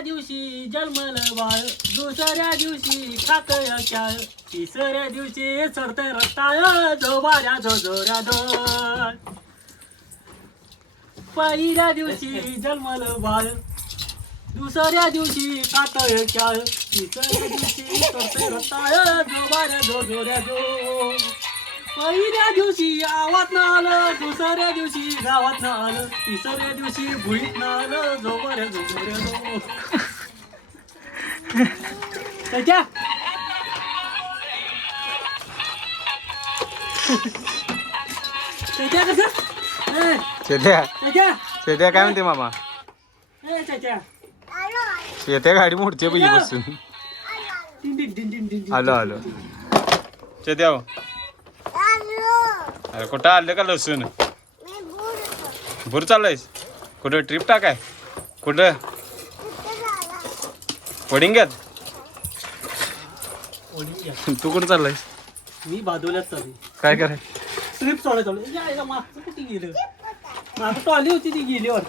दिवशी जन्मल बाळ दुसऱ्या दिवशी खातय चाळ तिसऱ्या दिवशी चढतय रस्ताळ जोबाऱ्या जोजोऱ्या दोन. पहिल्या दिवशी जन्मल बाळ दुसऱ्या दिवशी कातळ चाळ तिसऱ्या दिवशी चढतय रस्ताळ जोबाऱ्या जोजोऱ्या जो पहिल्या दिवशी आवात न आलं दुसऱ्या दिवशी गावात न आलं तिसऱ्या दिवशी भुईत न आलं जोबऱ्या जोबऱ्या जो. त्याच्या त्याच्या कसं? ए, शेत्या त्याच्या शेत्या काय म्हणते मामा? ए त्याच्या शेत्या गाडी मोडते बसून टिन टिन टिन टिन टिन टिन. आलो आलो. शेत्या हो. अरे कुठं आलं का लसूण भूर चाललायस कुठं ट्रिप टाकाय कुठं वडिंग्यात. तू कुठं चाललायस मी बाजूलाच चालू काय कराय ट्रिप सोडायला चालू यायला मागचं कुठे गेलं माझं टॉली होती ती गेली वर.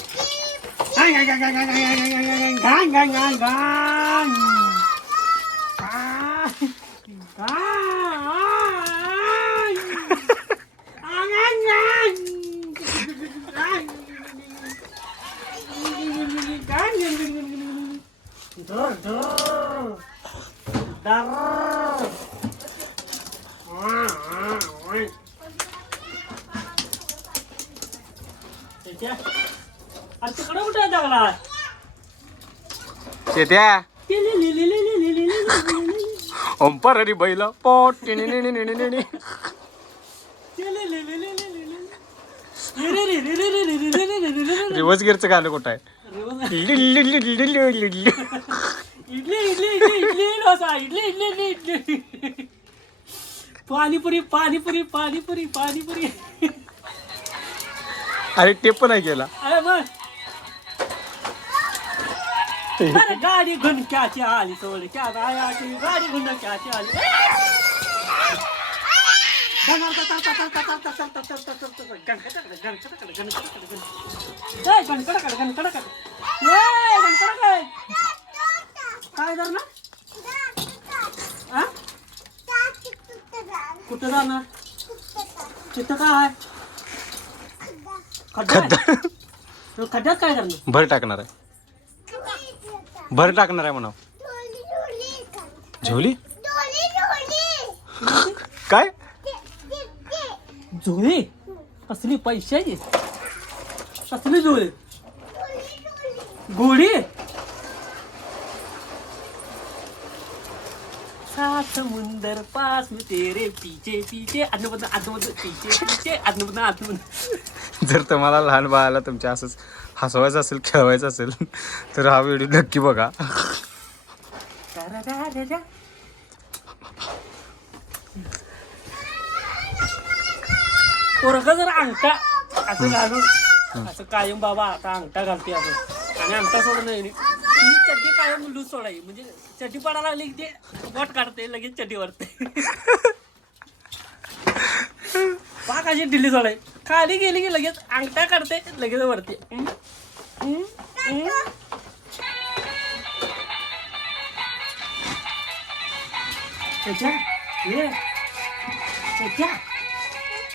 ढोर ढोर दर्र. त्याच्या बैल रिवर्स गिअरचं गाणं कुठं आहे लिल्ली इडली इडली इडली इडली डोसा इडली इडली इडली इडली पाणीपुरी पाणीपुरी पाणीपुरी पाणीपुरी अरे टेप पण नाही केला अरे मग अरे गाडी घुनक्याची आली सोडक्या रायाची गाडी घुनक्याची आली काय करणार हा? कुठं जाणार? तिथं काय? आहे? खड्डा. खड्ड्यात काय करणार? भर टाकणार आहे. भर टाकणार आहे म्हणा झोली? काय? जुळे कसली पैशाची? कसली जुळे गोडी सात समुंदर पास में तेरे पीछे पीछे अदनबदन अदनबदन पीछे पीछे अदनबदन अदनबदन जर तुम्हाला लहान बाळाला तुमच्या असंच हसवायचं असेल खेळवायचं असेल तर हा व्हिडिओ नक्की बघा. पोरग जर अंगठा असं घालून असं कायम बाबा आता अंगठा घालते असं आणि अंगठा सोडून कायम लूज सोडायची म्हणजे चटी पडायला लागली की ते बोट काढते लगेच चटी वरते. पाक अशी दिली सोडाय. खाली गेली की लगेच अंगठा काढते लगेच वरते. हम्म,